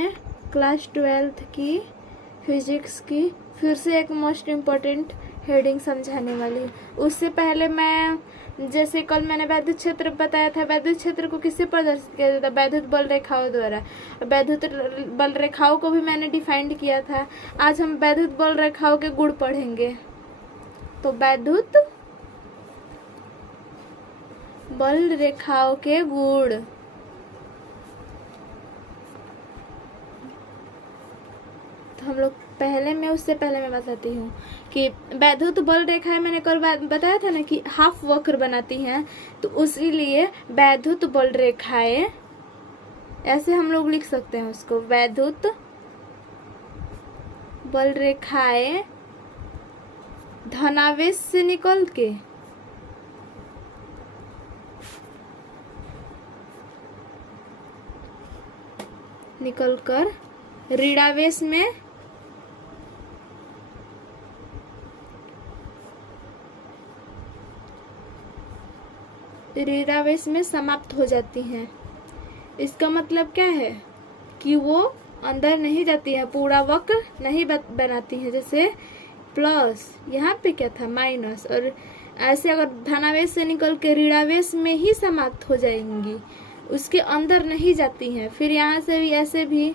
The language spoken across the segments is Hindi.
मैं क्लास 12th की फिजिक्स की फिर से एक मोस्ट इम्पोर्टेंट हेडिंग समझाने वाली हूँ। उससे पहले मैं जैसे कल मैंने वैद्युत क्षेत्र बताया था, वैद्युत क्षेत्र को किससे प्रदर्शित किया जाता है? वैद्युत बल रेखाओं द्वारा। वैद्युत बल रेखाओं को भी मैंने डिफाइंड किया था। आज हम वैद्युत बल रेखाओं के गुण पढ़ेंगे। तो वैद्युत बल रेखाओं के गुण। तो हम लोग उससे पहले मैं बताती हूँ कि वैद्युत बल रेखाएं मैंने कल बताया था ना कि हाफ वक्र बनाती हैं, तो उसी लिए वैद्युत बल रेखाएं ऐसे हम लोग लिख सकते हैं उसको, वैद्युत बल रेखाएं धनावेश से निकलकर ऋणावेश में समाप्त हो जाती हैं। इसका मतलब क्या है कि वो अंदर नहीं जाती है, पूरा वक्र नहीं बनाती है। जैसे प्लस, यहाँ पे क्या था माइनस, और ऐसे अगर धनावेश से निकल के ऋणावेश में ही समाप्त हो जाएंगी, उसके अंदर नहीं जाती हैं। फिर यहाँ से भी ऐसे भी,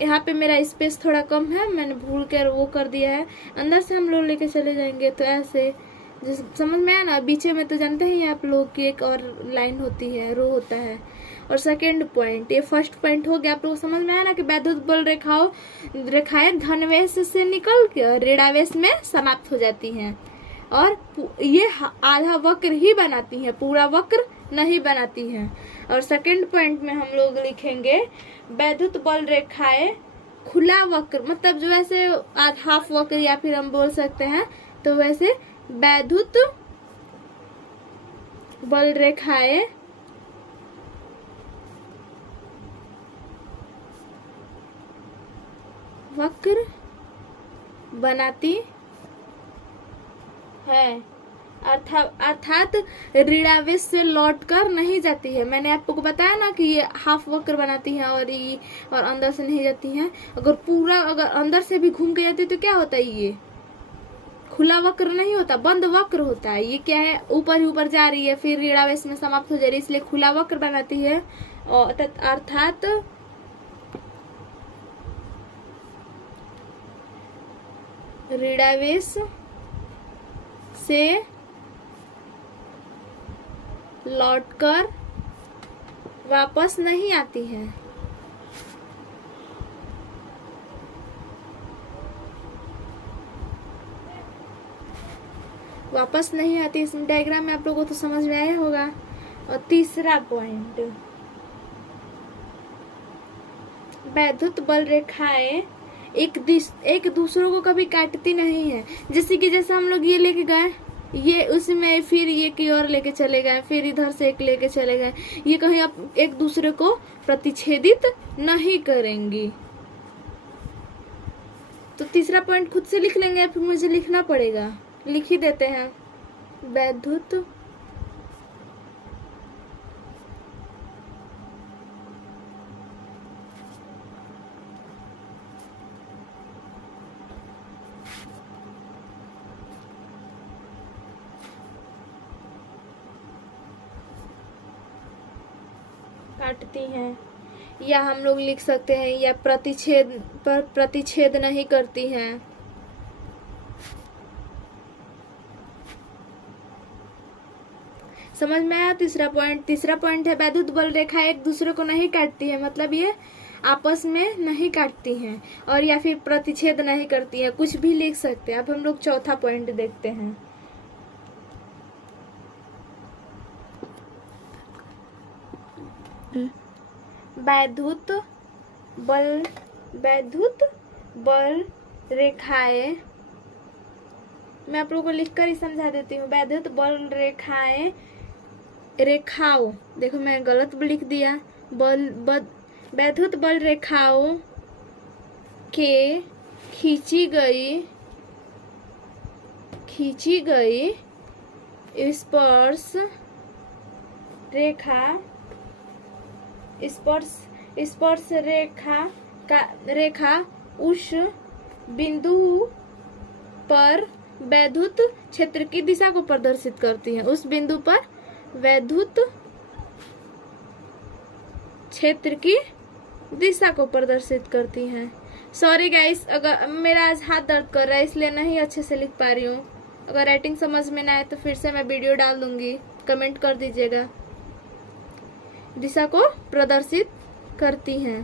यहाँ पे मेरा स्पेस थोड़ा कम है, मैंने भूल कर वो कर दिया है, अंदर से हम लोग लेके चले जाएंगे। तो ऐसे समझ में आया ना। बीच में तो जानते हैं आप लोग की एक और लाइन होती है, रो होता है। और सेकेंड पॉइंट, ये फर्स्ट पॉइंट हो गया, आप लोग समझ में आया ना कि वैद्युत बल रेखाएं धनावेश से निकल के ऋणावेश में समाप्त हो जाती हैं और ये आधा वक्र ही बनाती हैं, पूरा वक्र नहीं बनाती हैं। और सेकेंड पॉइंट में हम लोग लिखेंगे वैद्युत बल रेखाएं खुला वक्र, मतलब जो ऐसे हाफ वक्र या फिर हम बोल सकते हैं, तो वैसे वैद्युत बल रेखाएं वक्र बनाती है, अर्थात ऋणावेश से लौटकर नहीं जाती है। मैंने आपको बताया ना कि ये हाफ वक्र बनाती है और अंदर से नहीं जाती हैं। अगर अंदर से भी घूम के जाती है तो क्या होता है? ये खुला वक्र नहीं होता, बंद वक्र होता है। ये क्या है? ऊपर ही ऊपर जा रही है, फिर ऋणावेश में समाप्त हो जा रही है, इसलिए खुला वक्र बनाती है। अर्थात ऋणावेश से लौटकर वापस नहीं आती है। वापस नहीं आती। इस डायग्राम में आप लोगों को तो समझ में आया होगा। और तीसरा पॉइंट, वैद्युत बल रेखाएं एक दूसरों को कभी काटती नहीं है। जैसे हम लोग ये लेके गए, ये उसमें फिर ये की ओर लेके चले गए, फिर इधर से एक लेके चले गए, ये कहीं आप एक दूसरे को प्रतिच्छेदित नहीं करेंगी। तो तीसरा पॉइंट खुद से लिख लेंगे या फिर मुझे लिखना पड़ेगा? लिख ही देते हैं। वैद्युत काटती हैं, या हम लोग लिख सकते हैं या प्रतिच्छेद नहीं करती हैं। समझ में आया? तीसरा पॉइंट है वैद्युत बल रेखा एक दूसरे को नहीं काटती है, मतलब ये आपस में नहीं काटती हैं और या फिर प्रतिच्छेद नहीं करती हैं, कुछ भी लिख सकते हैं। अब हम लोग चौथा पॉइंट देखते हैं। वैद्युत बल रेखाएं, मैं आप लोगों को लिखकर ही समझा देती हूँ। वैद्युत बल रेखाओं, देखो मैं गलत लिख दिया। वैद्युत बल रेखाओं के खींची गई स्पर्श स्पर्श रेखा उस बिंदु पर वैद्युत क्षेत्र की दिशा को प्रदर्शित करती है। उस बिंदु पर वैद्युत क्षेत्र की दिशा को प्रदर्शित करती हैं। सॉरी गाइस, अगर मेरा आज हाथ दर्द कर रहा है इसलिए नहीं अच्छे से लिख पा रही हूँ। अगर राइटिंग समझ में ना आए तो फिर से मैं वीडियो डाल दूंगी, कमेंट कर दीजिएगा। दिशा को प्रदर्शित करती हैं।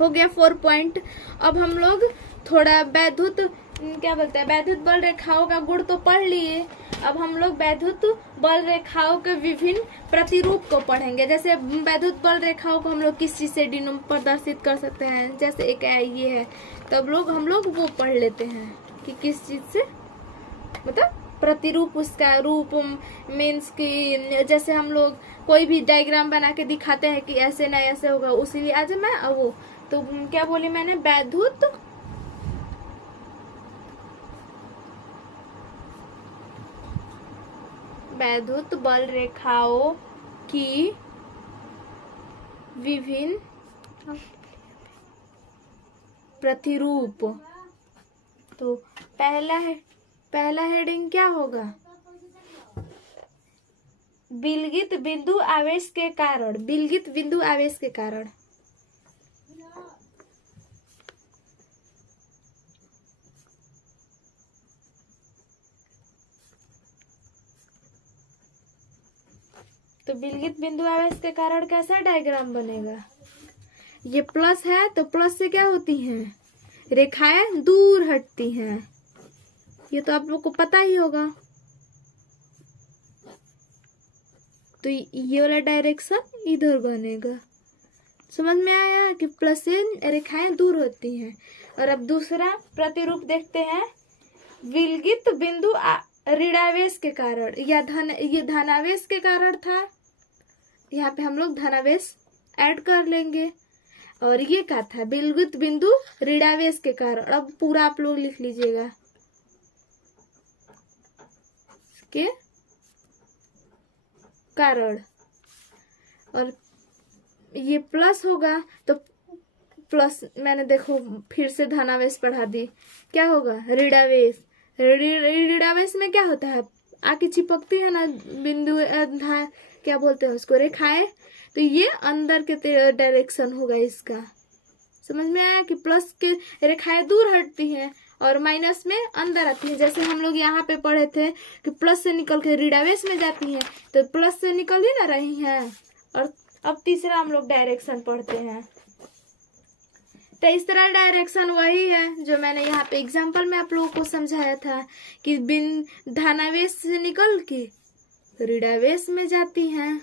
हो गया 4 पॉइंट। अब हम लोग थोड़ा वैद्युत वैद्युत बल रेखाओं का गुण तो पढ़ लिए। अब हम लोग वैद्युत बल रेखाओं के विभिन्न प्रतिरूप को पढ़ेंगे। जैसे वैद्युत बल रेखाओं को हम लोग किस चीज से प्रदर्शित कर सकते हैं, जैसे एक ये है, तब हम लोग वो पढ़ लेते हैं कि किस चीज से, मतलब प्रतिरूप, उसका रूप मीन्स कि जैसे हम लोग कोई भी डायग्राम बना के दिखाते हैं कि ऐसे ना ऐसे होगा, उसीलिए आज मैं वो तो क्या बोली मैंने, वैद्युत बल रेखाओं की विभिन्न प्रतिरूप। तो पहला हेडिंग क्या होगा, विलगित बिंदु आवेश के कारण। विलगित बिंदु आवेश के कारण तो विलगित बिंदु आवेश के कारण कैसा डायग्राम बनेगा। ये प्लस है तो प्लस से क्या होती हैं, रेखाएं दूर हटती हैं। ये तो आप लोग को पता ही होगा। तो ये वाला डायरेक्शन इधर बनेगा। समझ में आया कि प्लस से रेखाएं दूर होती हैं। और अब दूसरा प्रतिरूप देखते हैं, विलगित बिंदु ऋणावेश के कारण या ये धनावेश के कारण था, यहाँ पे हम लोग धनावेश ऐड कर लेंगे। और ये क्या था, विलगित बिंदु ऋणावेश के कारण। अब पूरा आप लोग लिख लीजिएगा के कारण। और ये प्लस होगा तो प्लस, मैंने देखो फिर से धनावेश पढ़ा दी, क्या होगा ऋणावेश। ऋणावेश में क्या होता है, आके चिपकती है ना बिंदु, क्या बोलते हैं उसको, रेखाएं। तो ये अंदर के डायरेक्शन होगा इसका। समझ में आया कि प्लस के रेखाएं दूर हटती हैं और माइनस में अंदर आती है। जैसे हम लोग यहाँ पे पढ़े थे कि प्लस से निकल के ऋणावेश में जाती है, तो प्लस से निकल ही ना रही हैं। और अब तीसरा हम लोग डायरेक्शन पढ़ते हैं। तीसरा डायरेक्शन वही है जो मैंने यहाँ पे एग्जाम्पल में आप लोगों को समझाया था कि धनावेश से निकल के ऋणावेश में जाती हैं।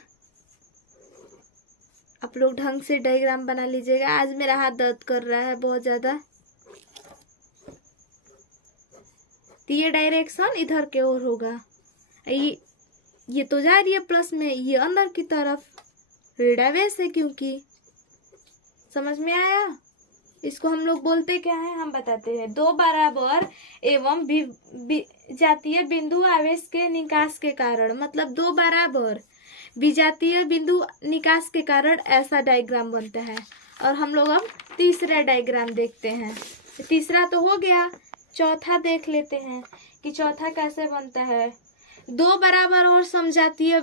आप लोग ढंग से डायग्राम बना लीजिएगा। आज मेरा हाथ दर्द कर रहा है बहुत ज्यादा। तो ये डायरेक्शन इधर के ओर होगा। ये तो जा रही है प्लस में, ये अंदर की तरफ ऋणावेश है क्योंकि। समझ में आया। इसको हम लोग बोलते क्या है, हम बताते हैं। दो बराबर एवं विजातीय बिंदु आवेश के निकास के कारण, मतलब दो बराबर विजातीय बिंदु निकास के कारण ऐसा डायग्राम बनता है। और हम लोग अब तीसरा डायग्राम देखते हैं। तीसरा तो हो गया, चौथा देख लेते हैं कि चौथा कैसे बनता है। दो बराबर और समजातीय,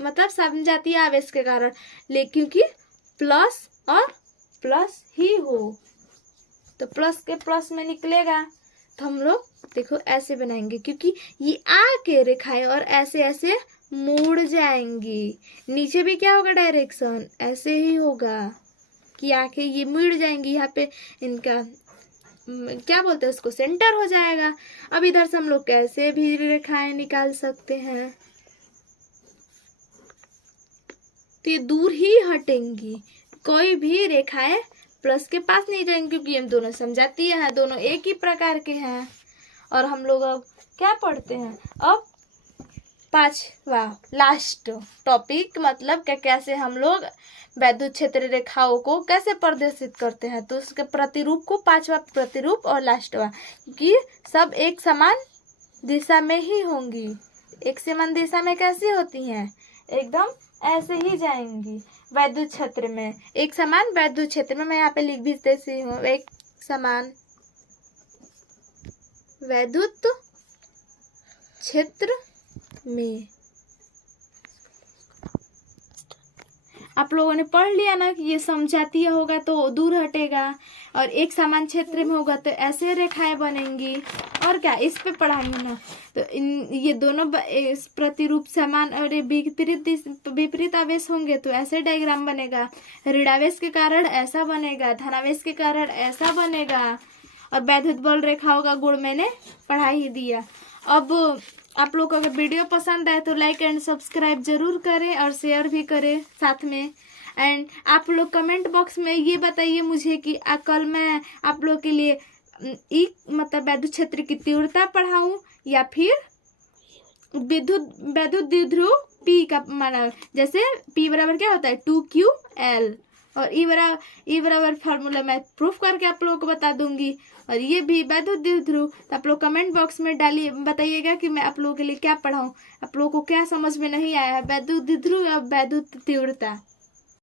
मतलब समजातीय आवेश के कारण, लेकिन क्योंकि प्लस और प्लस ही हो, तो प्लस के प्लस में निकलेगा। तो हम लोग देखो ऐसे बनाएंगे, क्योंकि ये आके रेखाएं और ऐसे ऐसे मुड़ जाएंगी। नीचे भी क्या होगा, डायरेक्शन ऐसे ही होगा कि आके ये मुड़ जाएंगी। यहाँ पे इनका क्या बोलते हैं उसको, सेंटर हो जाएगा। अब इधर से हम लोग कैसे भी रेखाएं निकाल सकते हैं। तो ये दूर ही हटेंगी, कोई भी रेखाएं प्लस के पास नहीं जाएंगे, क्योंकि हम दोनों समजातीय हैं, दोनों एक ही प्रकार के हैं। और हम लोग अब क्या पढ़ते हैं, अब पांचवा लास्ट टॉपिक, मतलब कैसे हम लोग वैद्युत क्षेत्र रेखाओं को कैसे प्रदर्शित करते हैं। तो उसके प्रतिरूप को, पांचवा प्रतिरूप और लास्टवा, क्योंकि सब एक समान दिशा में ही होंगी। एक समान दिशा में कैसी होती हैं, एकदम ऐसे ही जाएंगी। वैद्युत क्षेत्र में, एक समान वैद्युत क्षेत्र में, मैं यहाँ पे लिख भी देती हूँ, एक समान वैद्युत क्षेत्र में। आप लोगों ने पढ़ लिया ना कि ये समजातीय होगा तो दूर हटेगा, और एक समान क्षेत्र में होगा तो ऐसे रेखाएं बनेंगी, और क्या इस पे पढ़ाएंगे ना। तो ये दोनों इस प्रतिरूप समान और विपरीत आवेश होंगे तो ऐसे डायग्राम बनेगा, ऋणावेश के कारण ऐसा बनेगा, धनावेश के कारण ऐसा बनेगा, और वैद्युत बल रेखाओं का गुण मैंने पढ़ा ही दिया। अब आप लोग को अगर वीडियो पसंद आए तो लाइक एंड सब्सक्राइब जरूर करें और शेयर भी करें साथ में। एंड आप लोग कमेंट बॉक्स में ये बताइए मुझे कि कल मैं आप लोग के लिए मतलब वैद्युत क्षेत्र की तीव्रता पढ़ाऊं या फिर वैद्युत द्विध्रुव P का माना, जैसे P बराबर क्या होता है 2QL, और E बराबर फार्मूला मैं प्रूफ करके आप लोगों को बता दूंगी, और ये भी वैद्युत द्विध्रुव। तो आप लोग कमेंट बॉक्स में डालिए, बताइएगा कि मैं आप लोगों के लिए क्या पढ़ाऊं, आप लोगों को क्या समझ में नहीं आया है, वैद्युत द्विध्रुव या वैद्युत तीव्रता।